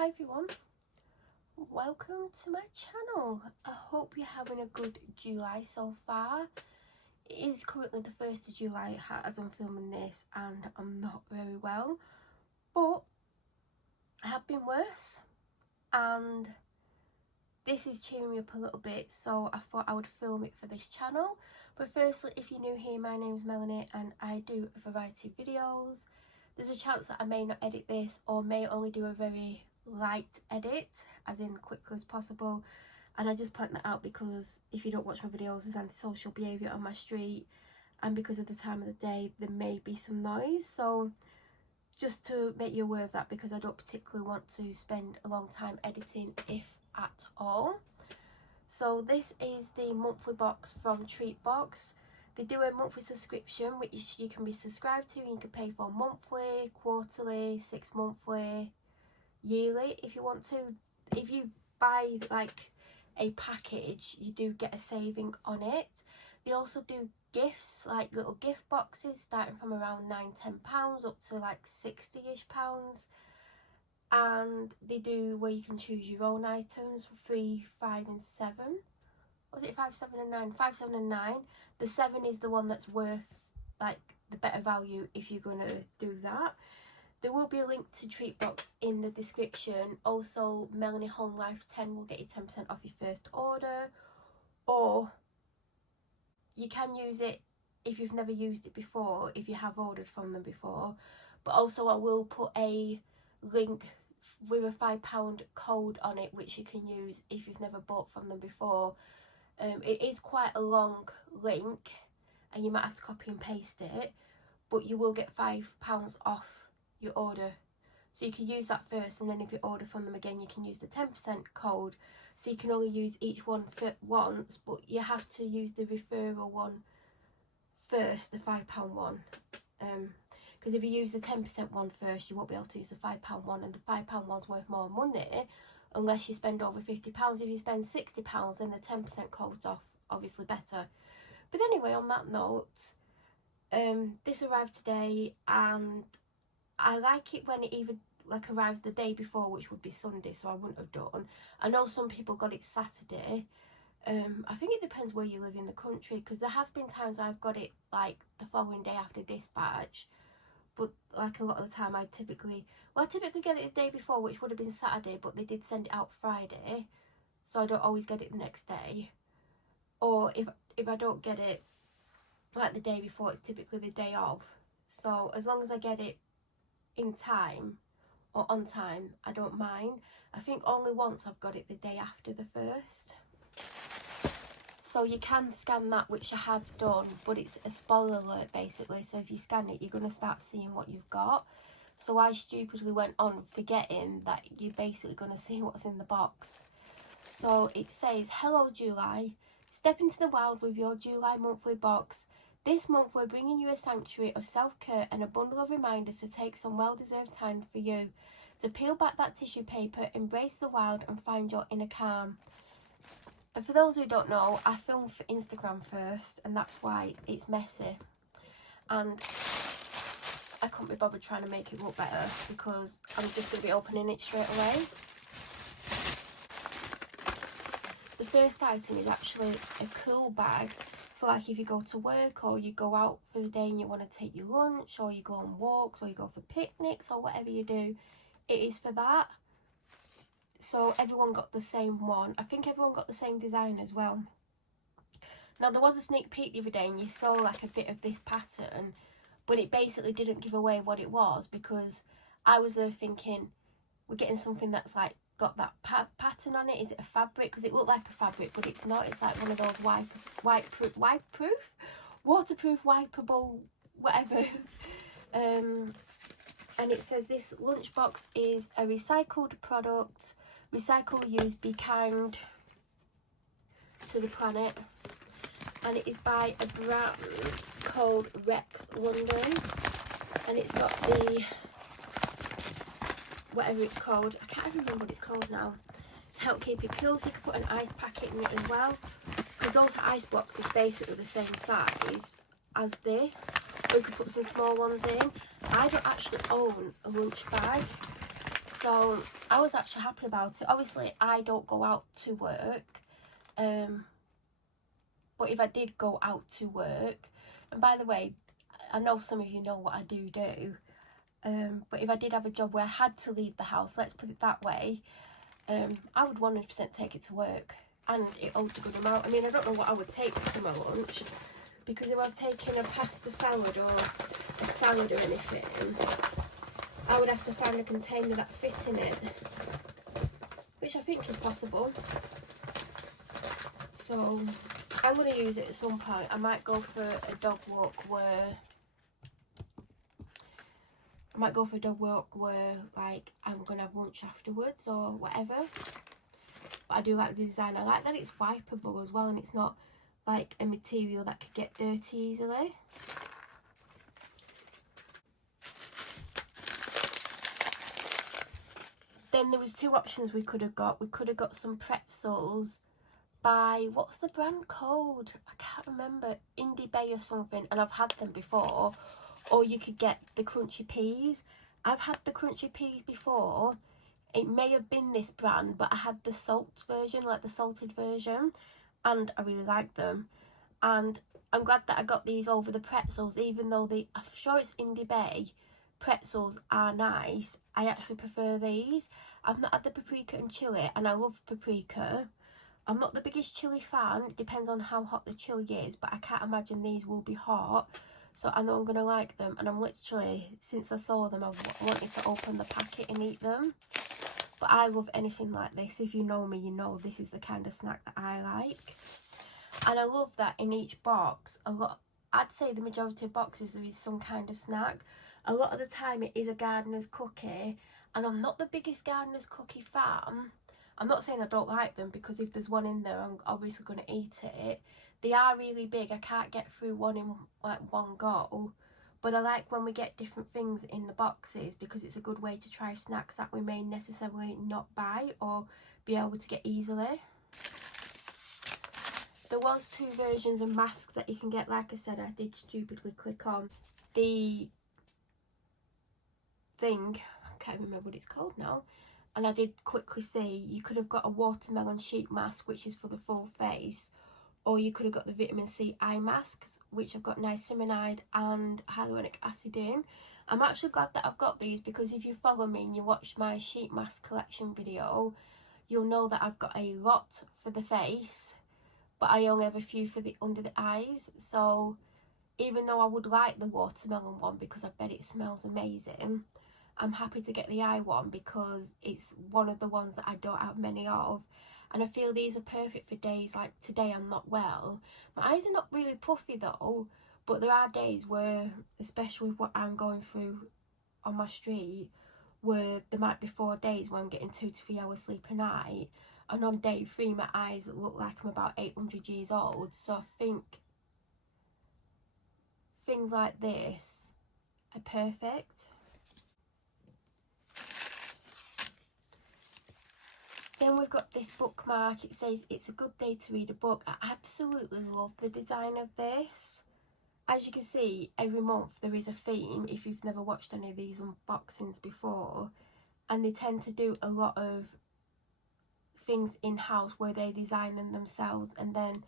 Hi everyone, welcome to my channel. I hope you're having a good July so far. It is currently the 1st of July as I'm filming this and I'm not very well, but I have been worse and this is cheering me up a little bit, so I thought I would film it for this channel. But firstly, if you're new here, my name is Melanie and I do a variety of videos. There's a chance that I may not edit this or may only do a very light edit, as in quickly as possible, and I just point that out because if you don't watch my videos, there's antisocial behaviour on my street, and because of the time of the day there may be some noise, so just to make you aware of that, because I don't particularly want to spend a long time editing, if at all. So this is the monthly box from Treatbox. They do a monthly subscription which you can be subscribed to, and you can pay for monthly, quarterly, 6 monthly, yearly if you want to. If you buy like a package, you do get a saving on it. They also do gifts, like little gift boxes starting from around £9–10 up to like £60ish, and they do where you can choose your own items for 3, 5 and 7. Was it 5, 7 and 9? 5, 7 and 9. The 7 is the one that's worth like the better value if you're gonna do that. There will be a link to Treatbox in the description. Also, Melanie Home Life 10 will get you 10% off your first order, or you can use it if you've never used it before, if you have ordered from them before. But also I will put a link with a £5 code on it which you can use if you've never bought from them before. It is quite a long link and you might have to copy and paste it, but you will get £5 off your order, so you can use that first, and then if you order from them again you can use the 10% code. So you can only use each one once, but you have to use the referral one first, the £5 one, because if you use the 10% one first you won't be able to use the £5 one, and the £5 one's worth more money unless you spend over £50. If you spend £60 then the 10% code's off, obviously better. But anyway, on that note, this arrived today and I like it when it even like arrives the day before, which would be Sunday, so I wouldn't have done. I know some people got it Saturday. I think it depends where you live in the country, because there have been times I've got it like the following day after dispatch, but like a lot of the time I typically get it the day before, which would have been Saturday, but they did send it out Friday, so I don't always get it the next day. Or if I don't get it like the day before, it's typically the day of. So as long as I get it in time or on time, I don't mind. I think only once I've got it the day after the 1st. So you can scan that, which I have done, but it's a spoiler alert basically, so if you scan it you're going to start seeing what you've got. So I stupidly went on forgetting that you're basically going to see what's in the box. So it says, "Hello July, step into the wild with your July monthly box. This month we're bringing you a sanctuary of self-care and a bundle of reminders to take some well-deserved time for you. To peel back that tissue paper, embrace the wild and find your inner calm." And for those who don't know, I filmed for Instagram first and that's why it's messy. And I couldn't be bothered trying to make it look better because I'm just going to be opening it straight away. The first item is actually a cool bag for like if you go to work or you go out for the day and you want to take your lunch, or you go on walks, or you go for picnics, or whatever you do. It is for that. So everyone got the same one. I think everyone got the same design as well. Now there was a sneak peek the other day and you saw like a bit of this pattern, but it basically didn't give away what it was, because I was there thinking we're getting something that's like got that pattern on it. Is it a fabric? Because it looked like a fabric, but it's not. It's like one of those waterproof, wipeable, whatever. And it says this lunchbox is a recycled product. Recycle, use, be kind to the planet. And it is by a brand called Rex London, and it's got the whatever it's called, I can't even remember what it's called now, to help keep it cool. So you can put an ice packet in it as well, because those ice blocks are basically the same size as this. We could put some small ones in. I don't actually own a lunch bag, so I was actually happy about it. Obviously, I don't go out to work, but if I did go out to work, and by the way, I know some of you know what I do, but if I did have a job where I had to leave the house, let's put it that way, I would 100% take it to work, and it holds a good amount. I mean, I don't know what I would take for my lunch, because if I was taking a pasta salad or a salad or anything, I would have to find a container that fit in it, which I think is possible. So I'm going to use it at some point. I might go for a dog walk where like I'm going to have lunch afterwards or whatever. But I do like the design. I like that it's wipeable as well, and it's not like a material that could get dirty easily. Then there was two options we could have got. We could have got some pretzels by, what's the brand called? I can't remember. Indie Bay or something, and I've had them before. Or you could get the crunchy peas. I've had the crunchy peas before. It may have been this brand, but I had the salt version, like the salted version, and I really liked them. And I'm glad that I got these over the pretzels, even though I'm sure it's Indie Bay. Pretzels are nice. I actually prefer these. I've not had the paprika and chilli, and I love paprika. I'm not the biggest chilli fan. It depends on how hot the chilli is, but I can't imagine these will be hot. So I know I'm going to like them, and I'm literally, since I saw them, I wanted to open the packet and eat them. But I love anything like this. If you know me, you know this is the kind of snack that I like. And I love that in each box, I'd say the majority of boxes there is some kind of snack. A lot of the time it is a gardener's cookie, and I'm not the biggest gardener's cookie fan. I'm not saying I don't like them, because if there's one in there, I'm obviously going to eat it. They are really big. I can't get through one in like one go. But I like when we get different things in the boxes, because it's a good way to try snacks that we may necessarily not buy or be able to get easily. There was two versions of masks that you can get. Like I said, I did stupidly click on the thing. I can't remember what it's called now. And I did quickly see you could have got a watermelon sheet mask, which is for the full face, or you could have got the vitamin C eye masks, which have got niacinamide and hyaluronic acid in. I'm actually glad that I've got these, because if you follow me and you watch my sheet mask collection video, you'll know that I've got a lot for the face, but I only have a few for the under the eyes. So even though I would like the watermelon one because I bet it smells amazing, I'm happy to get the eye one because it's one of the ones that I don't have many of. And I feel these are perfect for days like today. I'm not well. My eyes are not really puffy though, but there are days where, especially with what I'm going through on my street, where there might be 4 days where I'm getting 2 to 3 hours sleep a night. And on day 3, my eyes look like I'm about 800 years old. So I think things like this are perfect. Then we've got this bookmark. It says it's a good day to read a book. I absolutely love the design of this. As you can see, every month there is a theme, if you've never watched any of these unboxings before. And they tend to do a lot of things in-house where they design them themselves, and then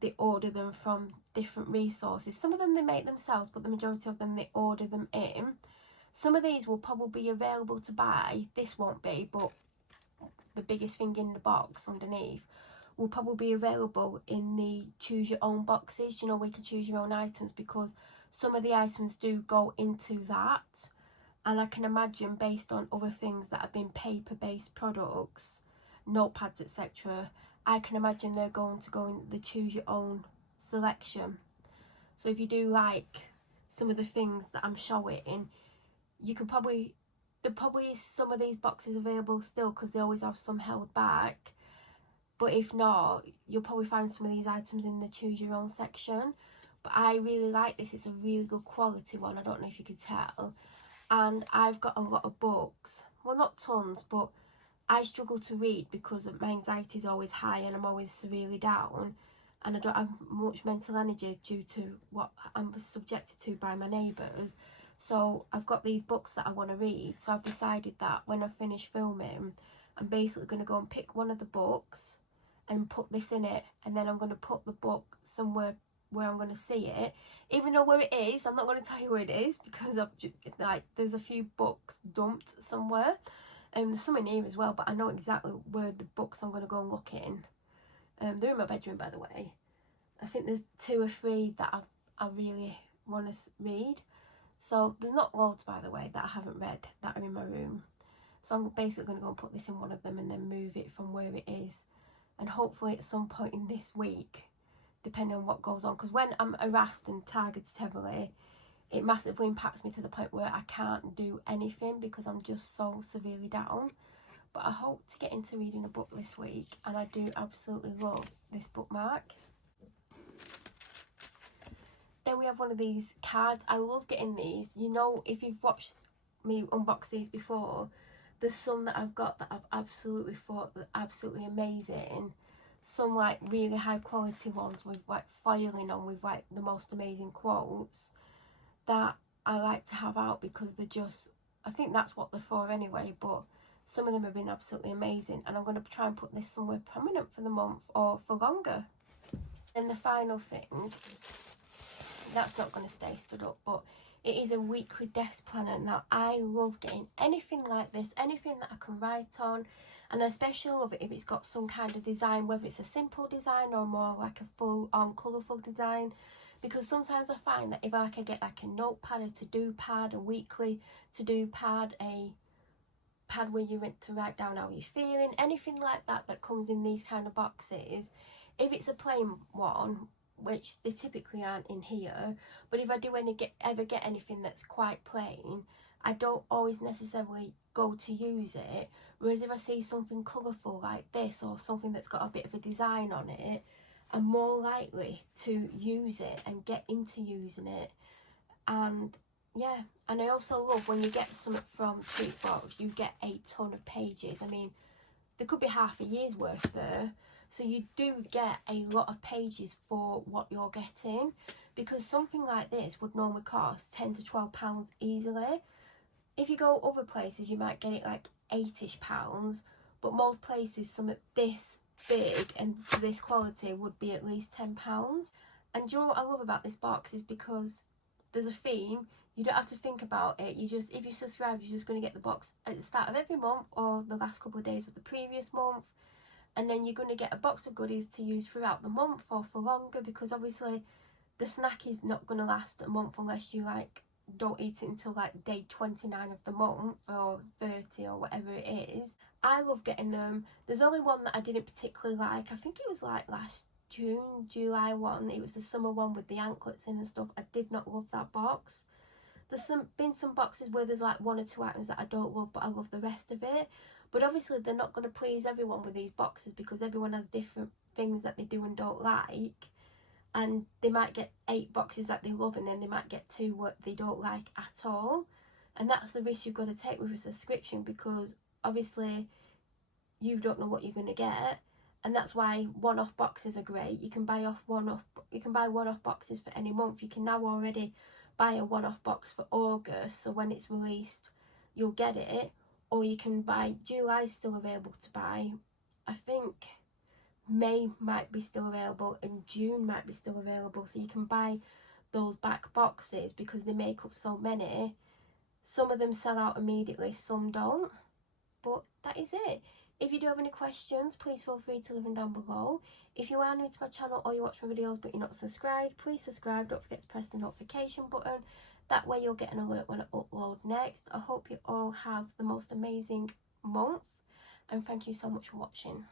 they order them from different resources. Some of them they make themselves, but the majority of them they order them in. Some of these will probably be available to buy. This won't be, but the biggest thing in the box underneath will probably be available in the choose your own boxes. You know, where you can choose your own items, because some of the items do go into that. And I can imagine, based on other things that have been paper-based products, notepads, etc., I can imagine they're going to go in the choose your own selection. So if you do like some of the things that I'm showing, you can probably, there probably is some of these boxes available still, because they always have some held back. But if not, you'll probably find some of these items in the choose your own section. But I really like this. It's a really good quality one. I don't know if you could tell. And I've got a lot of books. Well, not tons, but I struggle to read because my anxiety is always high and I'm always severely down. And I don't have much mental energy due to what I'm subjected to by my neighbours. So I've got these books that I want to read, so I've decided that when I finish filming, I'm basically going to go and pick one of the books and put this in it, and then I'm going to put the book somewhere where I'm going to see it. Even though where it is, I'm not going to tell you where it is, because I've just, like, there's a few books dumped somewhere, and there's some in here as well, but I know exactly where the books I'm going to go and look in. They're in my bedroom, by the way. I think there's 2 or 3 that I really want to read. So there's not loads, by the way, that I haven't read that are in my room. So I'm basically going to go and put this in one of them and then move it from where it is. And hopefully at some point in this week, depending on what goes on, because when I'm harassed and targeted heavily, it massively impacts me to the point where I can't do anything because I'm just so severely down. But I hope to get into reading a book this week, and I do absolutely love this bookmark. Then we have one of these cards. I love getting these. You know, if you've watched me unbox these before, there's some that I've got that I've absolutely thought are absolutely amazing. Some like really high quality ones with like foiling on with like the most amazing quotes that I like to have out because they're just, I think that's what they're for anyway, but some of them have been absolutely amazing, and I'm going to try and put this somewhere prominent for the month or for longer. And the final thing, that's not going to stay stood up, but it is a weekly desk planner. Now I love getting anything like this, anything that I can write on, and I especially love it if it's got some kind of design, whether it's a simple design or more like a full on colourful design, because sometimes I find that if I can get like a notepad, a to-do pad, a weekly to-do pad, a pad where you're meant to write down how you're feeling, anything like that that comes in these kind of boxes, if it's a plain one, which they typically aren't in here, but if I do ever get anything that's quite plain, I don't always necessarily go to use it. Whereas if I see something colourful like this, or something that's got a bit of a design on it, I'm more likely to use it and get into using it. And yeah, and I also love when you get something from Treatbox, you get a ton of pages. I mean, there could be half a year's worth there. So you do get a lot of pages for what you're getting, because something like this would normally cost £10 to £12 easily. If you go other places, you might get it like £8ish, but most places something this big and this quality would be at least £10. And do you know what I love about this box is because there's a theme. You don't have to think about it. You just, if you subscribe, you're just going to get the box at the start of every month or the last couple of days of the previous month. And then you're going to get a box of goodies to use throughout the month or for longer, because obviously the snack is not going to last a month unless you like don't eat it until like day 29 of the month or 30 or whatever it is. I love getting them. There's only one that I didn't particularly like. I think it was like last June, July one. It was the summer one with the anklets in and stuff. I did not love that box. There's been some boxes where there's like 1 or 2 items that I don't love, but I love the rest of it. But obviously they're not going to please everyone with these boxes, because everyone has different things that they do and don't like. And they might get 8 boxes that they love, and then they might get 2 what they don't like at all. And that's the risk you've got to take with a subscription, because obviously you don't know what you're going to get. And that's why one-off boxes are great. You can buy one-off boxes for any month. You can now already buy a one-off box for August, so when it's released you'll get it. Or you can buy, July's still available to buy. I think May might be still available and June might be still available, so you can buy those back boxes because they make up so many. Some of them sell out immediately, some don't, but that is it. If you do have any questions, please feel free to leave them down below. If you are new to my channel or you watch my videos but you're not subscribed, please subscribe. Don't forget to press the notification button. That way you'll get an alert when I upload next. I hope you all have the most amazing month, and thank you so much for watching.